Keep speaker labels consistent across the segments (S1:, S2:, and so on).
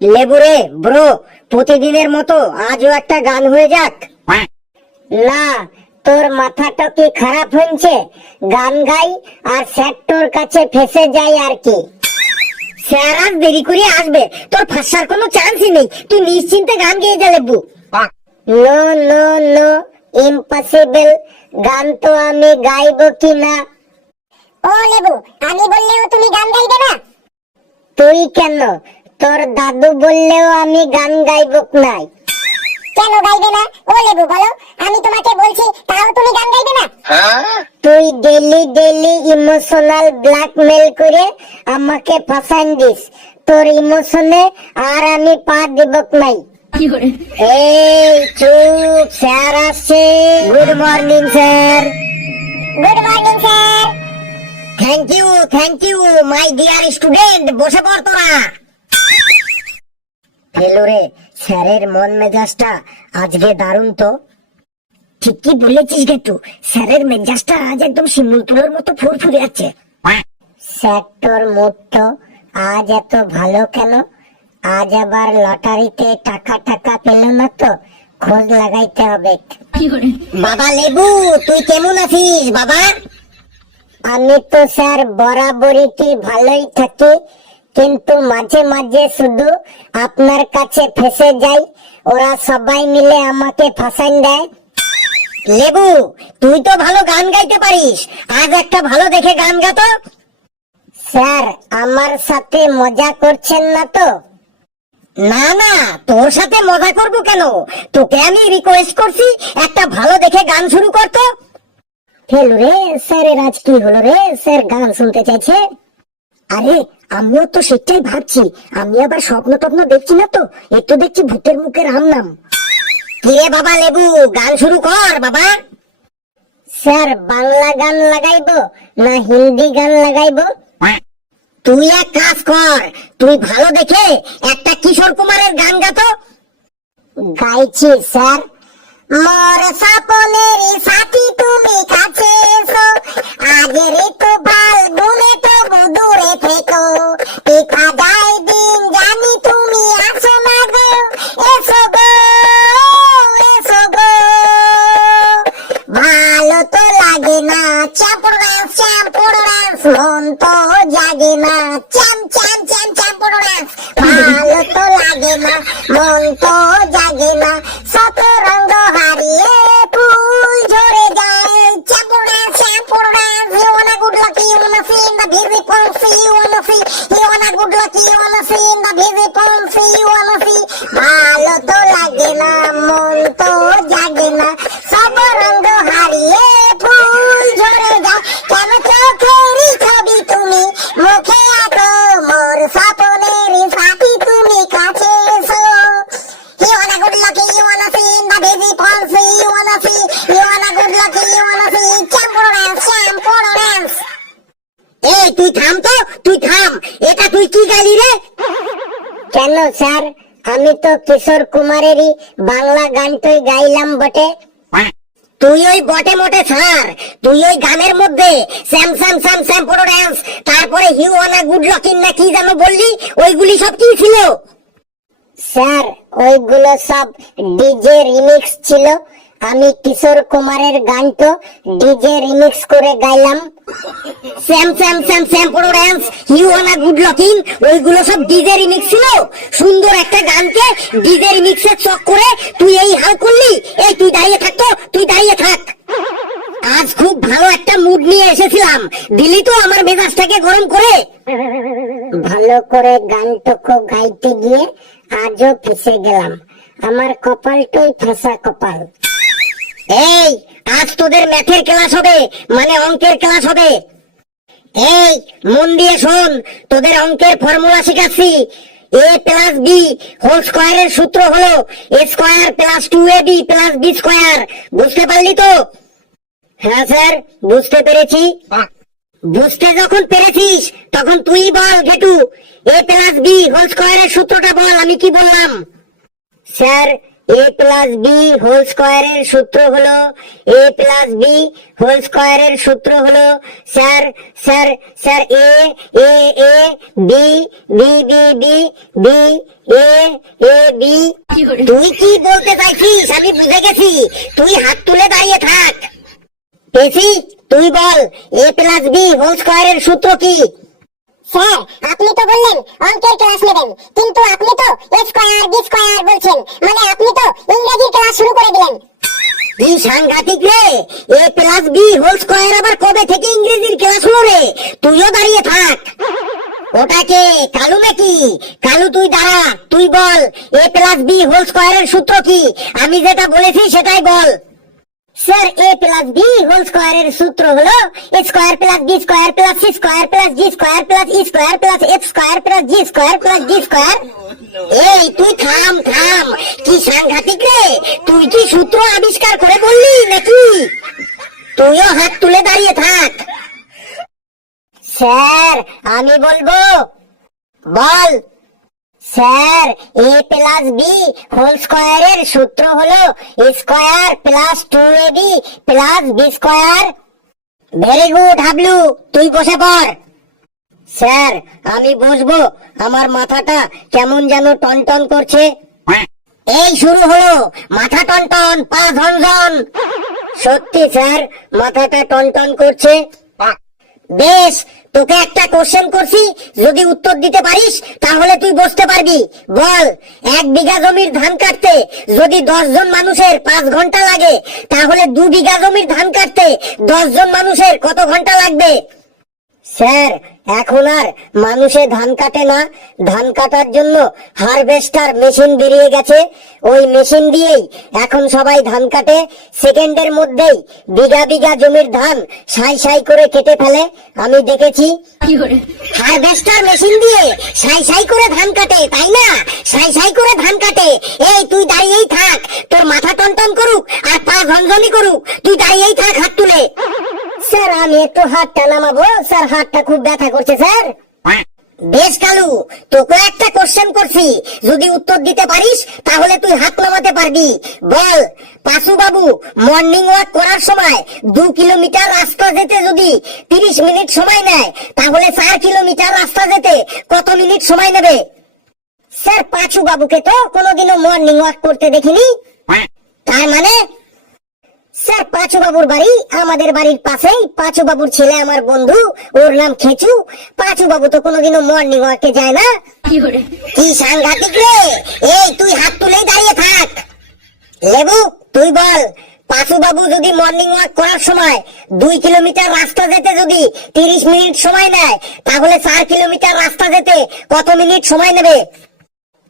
S1: লেবুরে bro প্রতিদিনের মতো আজও একটা গান হয়ে যাক। না তোর মাথাটা কি খারাপ হয়েছে? গান গাই আর স্যার তোর কাছে ফেসে যাই আর কি। স্যার আজ দেরি করে আসবে। তোর ফাঁসার কোনো চান্সই নেই। তুই নিশ্চিন্তে গান গেয়ে যা লেবু। নো নো নো ইম্পসিবল গান তো আমি গাইবো কি না?
S2: ও লেবু আমি বললেও তুমি গান গাইবে না?
S1: তুই কেন? তোর দাদু বললেও আমি গান গাইবো নাই
S2: কেন গাইবে না? ও লেবু বলো। আমি তোমাকে বলছি তাও তুমি গান গাইবে না?
S1: তুই ডেলি ডেলি ইমোশনাল ব্ল্যাকমেল করে আমাকে ফাঁসান দিস। তোর ইমোশনে আর আমি পা দিব নাই এই চুপ স্যার আসছে। Good morning sir.
S2: Good morning sir.
S1: Thank you thank you my dear student বসে পড় তোরা। ফেলুরে স্যারের মন মেজাজটা আজকে দারুণ তো। ঠিকই বলেছিস গেটু স্যারের মেজাজটা আজ একদম শিমুল তুলোর মতো ফুরফুরে আছে। স্যার তোর মুড তো আজ এত ভালো কেন? আজ আবার লটারিতে টাকা টাকা পেল না তো। খোঁজ লাগাইতে হবে। বাবা লেবু তুই কেমন আছিস বাবা? আমি তো স্যার বরাবরই ভালোই থাকি। কিন্তু মাঝে মাঝে শুধু আপনার কাছে ফেসে যাই, ওরা সবাই মিলে আমাকে ফাঁসান দেয়। লেবু, তুই তো ভালো গান গাইতে পারিস, আজ একটা ভালো দেখে গান গাতো স্যার, আমার সাথে মজা করছেন না তো? না না, তোর সাথে মজা করব কেন? তোকে আমি রিকোয়েস্ট করছি, একটা ভালো দেখে গান শুরু করতো ফেলু রে, স্যারের আজ কি হলো রে? স্যার গান শুনতে চাইছে। আরে, আমিও তো সেটাই ভাবছি। আমি আবার স্বপ্ন টপ্ন দেখছি না তো? একটু দেখছি ভূতের মুখের রাম নাম। বাবা লেবু, গান শুরু কর বাবা। স্যার, বাংলা গান লাগাইবো না হিন্দি গান লাগাইবো? তুই এক কাজ কর, তুই ভালো দেখে একটা কিশোর কুমারের গান গাতো গাইছি, স্যার। মোর সাপনের সাথী মন তো জাগে না চ্যাম চ্যাম চ্যাম পড়ো না ভালো তো লাগে না মন তো জাগে না শত রঙ্গ হারিয়ে ফুল ঝরে যায়। চ্যাম পড়ো না চ্যাম পড়ো না you wanna good luck you wanna see in the ভিজি পন্সি ইউ ওয়ানা সি স্যার, আমি তো কিশোর কুমারেরই বাংলা গানটাই গাইলাম বটে। তুই ওই বটে মোটে স্যার, তুই ওই গানের মধ্যে স্যাম স্যাম স্যাম স্যাম পুরো ড্যান্স তারপরে হিউ অনা গুড লকিং না কি যেন বললি, ওইগুলি সব কি ছিল? স্যার, ওইগুলো সব ডিজে রিমিক্স ছিল। আমি কিশোর কুমারের গান তো ডিজে রিমিক্স করে গাইলাম। স্যাম স্যাম স্যাম স্যাম পুরো dance you wanna good looking ওইগুলো সব ডিজে রিমিক্স ছিল। সুন্দর একটা গানকে ডিজে রিমিক্সের চক করে তুই এই হাল করলি, এই তুই দাঁড়িয়ে থাক তো, তুই দাঁড়িয়ে থাক। আজ খুব ভালো একটা মুড নিয়ে এসেছিলাম। দিলি তো আমার মেজাজটাকে গরম করে। ভালো করে গানটুকু গাইতে গিয়ে আজও ফেসে গেলাম। আমার কপালটাই ফাঁসা কপাল। এই, আজ তোদের ম্যাথের ক্লাস হবে মানে অঙ্কের ক্লাস হবে। এই, মন দিয়ে শোন, তোদের অঙ্কের ফর্মুলা শেখাচ্ছি। এ প্লাস বি হোল স্কোয়ারের সূত্র হলো a square plus two a b plus b square. বুঝতে পারলি তো? হ্যাঁ স্যার, বুঝতে পেরেছি। বুঝতে যখন পেরেছিস, তখন তুই বল, ঘেটু। এ প্লাস বি হোল স্কোয়ারের সূত্রটা বল, আমি কি বললাম? Sir a plus b whole স্কোয়ারের সূত্র হলো এ প্লাস বি হোল স্কোয়ারের সূত্র হলো, sir sir sir a a a b b b b b a a b তুই কি বলতে চাইছিস? আমি বুঝে গেছি। তুই হাত তুলে দাঁড়িয়ে থাক। পেশি, তুই বল এ প্লাস বি হোল স্কোয়ারের সূত্র কি?
S2: স্যার, আপনি তো বললেন, অঙ্কের ক্লাস নেবেন। কিন্তু আপনি তো এ স্কয়ার বি স্কয়ার বলছেন। মানে আপনি তো ইংরেজির ক্লাস শুরু করে দিলেন।
S1: সাংঘাতিক রে? A plus b whole square আবার কবে থেকে ইংরেজির ক্লাস হলো রে? তুইও দাঁড়িয়ে থাক। ওটাকে কালু নাকি? কালু, তুই দাঁড়া, তুই বল এ প্লাস বি হোল স্কোয়ারের সূত্র কি? আমি যেটা বলেছি সেটাই বল। Sir a plus b whole স্কোয়ারের সূত্র হলো a square plus b square plus c square plus g square plus e square plus f square plus g square plus d square এই, তুই থাম থাম। কি সাংঘাতিক রে? তুই কি সূত্র আবিষ্কার করে বললি নাকি? তুইও হাত তুলে দাঁড়িয়ে থাক। স্যার, আমি বলব, বল। Sir a plus b whole স্কোয়ারের সূত্র হলো square plus two a b plus b square very good Hablu, তুই বসে পড়। স্যার, আমি বসবো, আমার মাথাটা কেমন যেন টনটন করছে। এই শুরু হলো, মাথা টনটন, পা ঝনঝন। সত্যি, স্যার, মাথাটা টনটন করছে। বেশ তোকে একটা কোশ্চেন করছি, যদি উত্তর দিতে পারিস, তাহলে তুই বসতে পারবি। বল, এক বিঘা জমির ধান কাটতে যদি দশ জন মানুষের পাঁচ ঘণ্টা লাগে, তাহলে দু বিঘা জমির ধান কাটতে দশ জন মানুষের কত ঘণ্টা লাগবে? স্যার এখন আর মানুষে ধান কাটে না। ধান কাটার জন্য হারভেস্টার মেশিন বেরিয়ে গেছে। ওই মেশিন দিয়েই এখন সবাই ধান কাটে। সেকেন্ডের মধ্যেই বিঘা বিঘা জমির ধান সাই সাই করে কেটে ফেলে। আমি দেখেছি। হারভেস্টার মেশিন দিয়ে সাই সাই করে ধান কাটে তাই না? সাই সাই করে ধান কাটে এই তুই দাঁড়িয়েই থাক তোর মাথা টনটন করুক আর পা ঝনঝনি করুক তুই দাঁড়িয়েই থাক হাত তুলে স্যার আমি একটু হাতটা নামাবো, স্যার, হাতটা খুব ব্যথা করছে, স্যার। বেশ, কালু, তোকে একটা কোশ্চেন করছি। যদি উত্তর দিতে পারিস, তাহলে তুই হাত নামাতে পারবি। বল পাশু বাবু মর্নিং ওয়াক করার সময় দু কিলোমিটার রাস্তা যেতে যদি তিরিশ মিনিট সময় নেয়, তাহলে চার কিলোমিটার রাস্তা যেতে কত মিনিট সময় নেবে? স্যার পাঁচু বাবুকে তো কোনোদিনও মর্নিং ওয়াক করতে দেখিনি। তার মানে স্যার পাঁচু বাবুর বাড়ি আমাদের বাড়ির পাশেই। পাঁচু বাবুর ছেলে আমার বন্ধু ওর নাম খেচু। পাঁচু বাবু তো কোনোদিনও মর্নিং ওয়াকে যায় না। কি সাংঘাতিক রে? এই তুই হাত তুলেই দাঁড়িয়ে থাক। লেবু তুই বল পাঁচু বাবু যদি মর্নিং ওয়াক করার সময় দুই কিলোমিটার রাস্তা যেতে যদি তিরিশ মিনিট সময় নেয় তাহলে চার কিলোমিটার রাস্তা যেতে কত মিনিট সময় নেবে?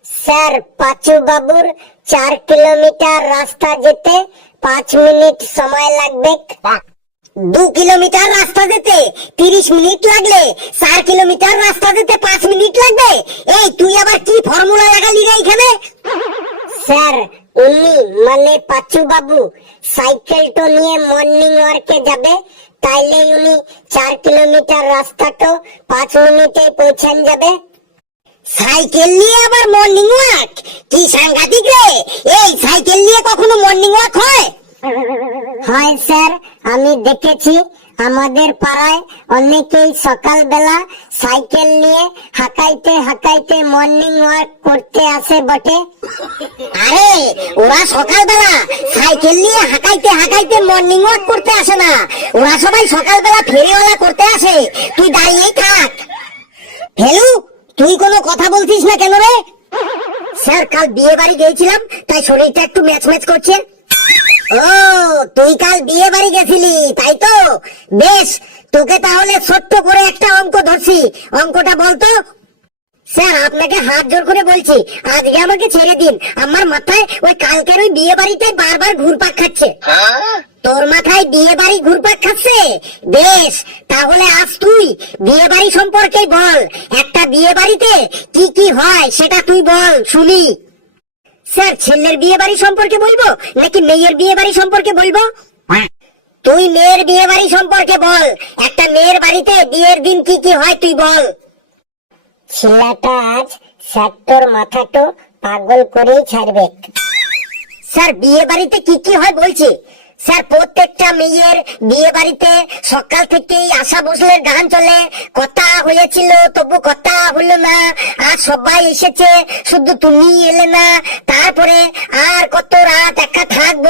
S1: স্যার পাঁচু বাবুর চার কিলোমিটার রাস্তা যেতে পাঁচ মিনিট সময় লাগবে। দু কিলোমিটার রাস্তা যেতে তিরিশ মিনিট লাগলে চার কিলোমিটার রাস্তা যেতে পাঁচ মিনিট লাগবে। এই তুই আবার কি ফর্মুলা লাগালি রে এখানে? স্যার উনি মানে পাঁচু বাবু সাইকেলটা নিয়ে মর্নিং ওয়ার্কে যাবে তাইলে উনি চার কিলোমিটার রাস্তাটা পাঁচ মিনিটে পৌঁছান যাবে। সাইকেল নিয়ে আবার মর্নিং ওয়াক কি সাংঘাতিক রে? এই সাইকেল নিয়ে কখনো মর্নিং ওয়াক হয়? হয় স্যার। আমি দেখেছি আমাদের পাড়ায় অনেকেই সকালবেলা সাইকেল নিয়ে হাঁকাইতে হাঁকাইতে মর্নিং ওয়াক করতে আসে বটে। আরে ওরা সকালবেলা সাইকেল নিয়ে হাঁকাইতে হাঁকাইতে মর্নিং ওয়াক করতে আসে না। ওরা সবাই সকালবেলা ফেরিওয়ালা করতে আসে। তুই দাঁড়িয়েই থাক। তুই কোনো কথা বলছিস না কেন রে? স্যার, কাল বিয়ে বাড়ি গিয়েছিলাম, তাই শরীরটা একটু ম্যাচ ম্যাচ করছে। ও, তুই কাল বিয়ে বাড়ি গেছিলি, তাই তো? বেশ, তোকে তাহলে ছোট্ট করে একটা অঙ্ক ধরছি। অঙ্কটা বলতো স্যার আপনাকে হাত জোর করে বলছি আজকে আমাকে ছেড়ে দিন। আমার মাথায় ওই কালকের ওই বিয়ে বাড়িতে বারবার ঘুরপাক খাচ্ছে। তোর মাথায় বিয়ে বাড়ি ঘুরপাক খাচ্ছে? বেশ তাহলে আজ তুই বিয়ে বাড়ি সম্পর্কে বল। একটা বিয়ে বাড়িতে কি কি হয় সেটা তুই বল শুনি। স্যার ছেলের বিয়ে বাড়ি সম্পর্কে বলব নাকি মেয়ের বিয়ে বাড়ি সম্পর্কে বলব? তুই মেয়ের বিয়ে বাড়ি সম্পর্কে বল। একটা মেয়ের বাড়িতে বিয়ের দিন কি কি হয় তুই বল। ছেলেটা আজ তোর মাথাটো পাগল করেই ছাড়বে। স্যার বিয়ে বাড়িতে কি কি হয় বলছি? স্যার, প্রত্যেকটা মেয়ের বিয়ে বাড়িতে সকাল থেকেই আশা ভোসলের গান চলে। কথা হয়েছিল, তবু কথা হলো না। আর সবাই এসেছে, শুধু তুমি এলে না। তারপরে আর কত রাত একা থাকব?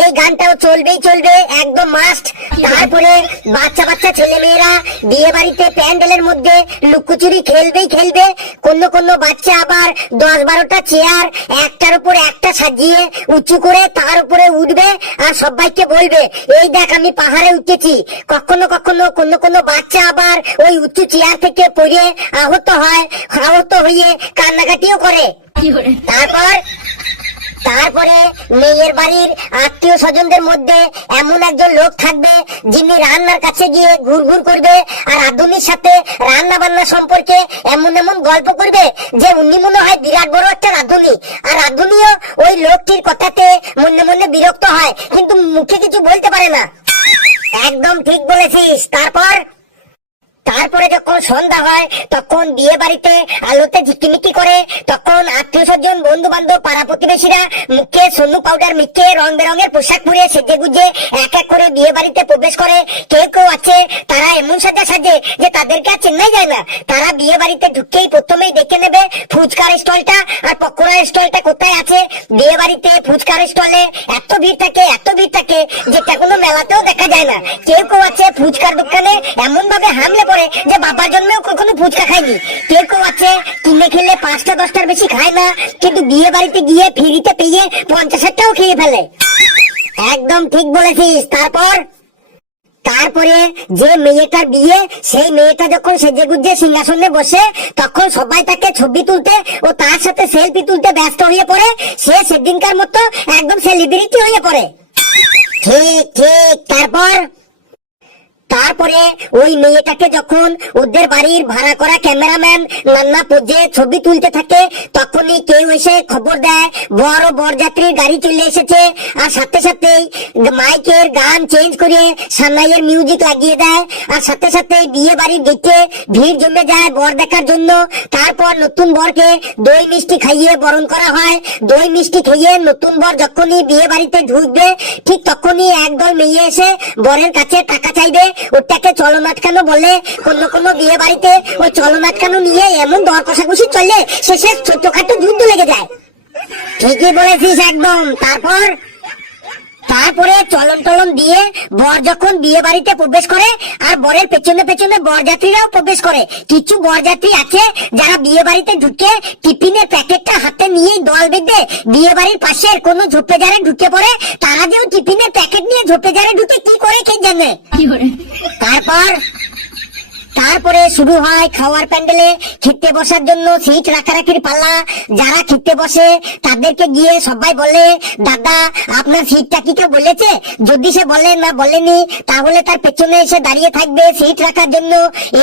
S1: এই গানটাও চলবেই চলবে, একদম মাস্ট তারপরে বাচ্চা বাচ্চা ছেলে মেয়েরা বিয়ে বাড়িতে প্যান্ডেলের মধ্যে লুকোচুরি খেলবেই খেলবে। কোনো কোন বাচ্চা আবার দশ বারোটা চেয়ার একটার উপর একটা সাজিয়ে উঁচু করে তার উপরে উঠবে। আর সবাইকে বলবে এই দেখ আমি পাহাড়ে উঠেছি। কখনো কখনো কোনো কোনো বাচ্চা আবার ওই উঁচু চেয়ার থেকে পড়ে আহত হয় আহত হয়ে কান্নাকাটিও করে? তারপর তারপরে মেয়ের বাড়ির আত্মীয় স্বজনদের মধ্যে এমন একজন লোক থাকবে যিনি রান্নার কাছে গিয়ে ঘুর ঘুর করবে আর আধুনির সাথে রান্না বান্না সম্পর্কে এমন এমন গল্প করবে যে উনি মনে হয় বিরাট বড় একটা রাধুনি। আর রাধুনিও ওই লোকটির কথাতে মনে মনে বিরক্ত হয়, কিন্তু মুখে কিছু বলতে পারে না। একদম ঠিক বলেছিস। তারপর তারপরে যখন সন্ধ্যা হয়, তখন বিয়ে বাড়িতে আলোতে ঝিকিমিকি করে, তখন আত্মীয় স্বজন বন্ধু বান্ধব পাড়া প্রতিবেশীরা মুখে সন্নু পাউডার মিখে রং বেরঙের পোশাক পরে সেজে গুজে এক এক করে বিয়ে বাড়িতে প্রবেশ করে। কেউ কেউ আছে, তারা এমন সাজা সাজে যে তাদেরকে আর চেন্নাই যায় না। তারা বিয়ে বাড়িতে ঢুকেই প্রথমেই দেখে নেবে ফুচকার স্টলটা আর পকোড়ার স্টলটা কোথায় আছে। বিয়ে বাড়িতে ফুচকার স্টলে এত ভিড় থাকে, এত ভিড় থাকে যেটা কোনো মেলাতেও দেখা যায় না। কেউ কেউ আছে ফুচকার দোকানে এমন ভাবে হামলে পড়ে যে বাবার জন্মেও কখনো ফুচকা খায়নি কেউ কেউ আছে কিনে খেলে পাঁচটা, দশটার বেশি খায় না, কিন্তু বিয়ে বাড়িতে গিয়ে ফিরিতে পেয়ে পঞ্চাশেরটাও খেয়ে ফেলে। একদম ঠিক বলেছিস। তারপর? তারপরে যে মেয়েটার বিয়ে, সেই মেয়েটা যখন সেজে গুজে সিংহাসনে বসে, তখন সবাই তাকে ছবি তুলতে ও তার সাথে সেলফি তুলতে ব্যস্ত হয়ে পড়ে। সে সেদিনকার মতো একদম সেলিব্রিটি হয়ে পড়ে। ঠিক ঠিক। তারপর? তারপরে ওই মেয়েটাকে যখন ওদের বাড়ির ভাড়া করা ক্যামেরাম্যান নান্না পোজে ছবি তুলতে থাকে, তখনই কেউ এসে খবর দেয়, বড় বরযাত্রীর গাড়ি চলে এসেছে। আর সাথে সাথেই মাইকের গান চেঞ্জ করে সান্নাইয়ের মিউজিক লাগিয়ে দেয়। আর সাথে সাথে বিয়ে বাড়ির গেটে ভিড় জমে যায় বর দেখার জন্য। তারপর নতুন বরকে দই মিষ্টি খাইয়ে বরণ করা হয়। দই মিষ্টি খেয়ে নতুন বর যখনই বিয়ে বাড়িতে ঢুকবে, ঠিক তখনই একদল মেয়ে এসে বরের কাছে টাকা চাইবে। ওটাকে চলন আটকানো বলে? কোনো কোনো বিয়ে বাড়িতে ওই চলন আটকানো নিয়ে এমন দর কষাকষি চলে? শেষে ছোটখাটো যুদ্ধ লেগে যায়। ঠিকই বলেছিস একদম। তারপর? তারপরে চলন টলন দিয়ে বর যখন বিয়ে বাড়িতে প্রবেশ করে আর বরের পেছনে পেছনে বরযাত্রীরাও প্রবেশ করে। কিছু বরযাত্রী আছে যারা বিয়ে বাড়িতে ঢুকে টিফিনের প্যাকেটটা হাতে নিয়ে দল বেঁধে বিয়ে বাড়ির পাশের কোন ঝোপে জারে ঢুকে পড়ে। তারা যেও টিফিনের প্যাকেট নিয়ে ঝোপে জারে ঢুকে কি করে কে জানে? তারপর তারপরে শুরু হয় খাওয়ার প্যান্ডেলে খেতে বসার জন্য সিট রাখারাখির পাল্লা। যারা খেতে বসে, তাদেরকে গিয়ে সবাই বলে, দাদা, আপনার সিটটা কি কেউ বলেছে? যদি সে বলে না বলেনি, তাহলে তার পেছনে এসে দাঁড়িয়ে থাকবে সিট রাখার জন্য।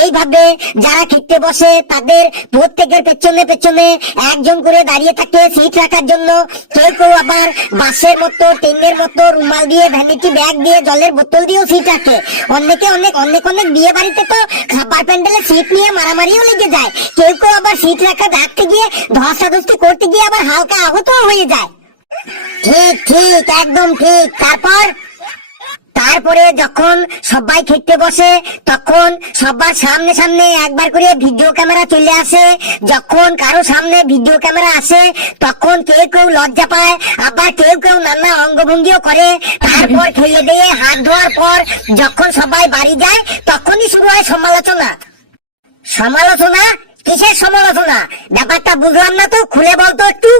S1: এইভাবে যারা খেতে বসে, তাদের প্রত্যেকের পেছনে পেছনে একজন করে দাঁড়িয়ে থাকে সিট রাখার জন্য। কেউ কেউ আবার বাসের মতো ট্রেনের মতো রুমাল দিয়ে ভ্যানিটি ব্যাগ দিয়ে, জলের বোতল দিয়েও সিট রাখে। অনেকে অনেক অনেক অনেক বিয়ে বাড়িতে তো খাবার প্যান্ডেলে সিট নিয়ে মারামারিও লেগে যায়। কেউ কেউ আবার সিট রাখা রাখতে গিয়ে ধস্তাধস্তি করতে গিয়ে আবার হালকা আহত হয়ে যায়। ঠিক ঠিক, একদম ঠিক। তারপর? তারপরে যখন সবাই খেতে বসে, তখন সবার সামনে সামনে একবার করে ভিডিও ক্যামেরা চলে আসে। যখন কারও সামনে ভিডিও ক্যামেরা আসে, তখন কেউ কেউ লজ্জা পায়, আবার কেউ কেউ নানা অঙ্গভঙ্গিও করে। তারপর খেয়ে দিয়ে হাত ধোয়ার পর যখন সবাই বাড়ি যায়, তখনই শুরু হয় সমালোচনা। সমালোচনা? কিসের সমালোচনা? ব্যাপারটা বুঝলাম না তো, খুলে বলতো একটু।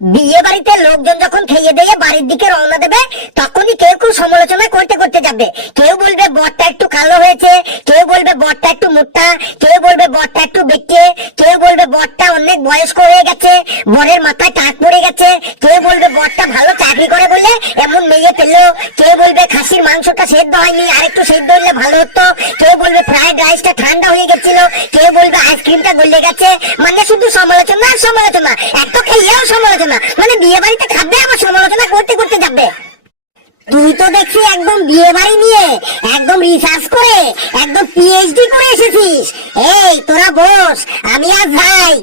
S1: বিয়ে বাড়িতে লোকজন যখন খেয়ে দিয়ে বাড়ির দিকে রওনা দেবে, তখনই কেউ কেউ সমালোচনা করতে করতে যাবে। কেউ বলবে, বরটা একটু কালো হয়েছে। কেউ বলবে, বরটা একটু মোটা। কেউ বলবে, বরটা একটু বেটে কেউ বলবে, বরটা অনেক বয়স্ক হয়ে গেছে। বরের মাথায় টাক পড়ে গেছে। কেউ বলবে, বরটা ভালো চাকরি করে বলে এমন মেয়ে পেল। কেউ বলবে, খাসির মাংসটা সেদ্ধ হয়নি, আর একটু সেদ্ধ হলে ভালো হতো। কেউ বলবে ফ্রাইড রাইসটা ঠান্ডা হয়ে গেছিল। কেউ বলবে, আইসক্রিমটা গলে গেছে। মানে শুধু সমালোচনা আর সমালোচনা। এত খেয়েও সমালোচনা। মানে বিয়ে বাড়িতে খাবে আবার সমালোচনা করতে করতে যাবে। তুই তো দেখছি একদম বিয়ে বাড়ি নিয়ে একদম রিসার্চ করে, একদম পিএইচডি করে এসেছিস। এই, তোরা বস, আমি আজ যাই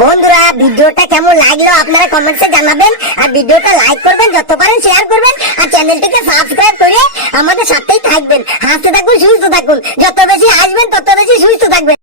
S1: বন্ধুরা, ভিডিওটা কেমন লাগল আপনারা কমেন্টসে জানাবেন, আর ভিডিওটা লাইক করবেন, যত পারেন শেয়ার করবেন, আর চ্যানেলটিকে সাবস্ক্রাইব করে আমাদের সাথেই থাকবেন। হাসতে থাকুন, সুস্থ থাকুন। যত বেশি আসবেন, তত বেশি সুস্থ থাকবেন।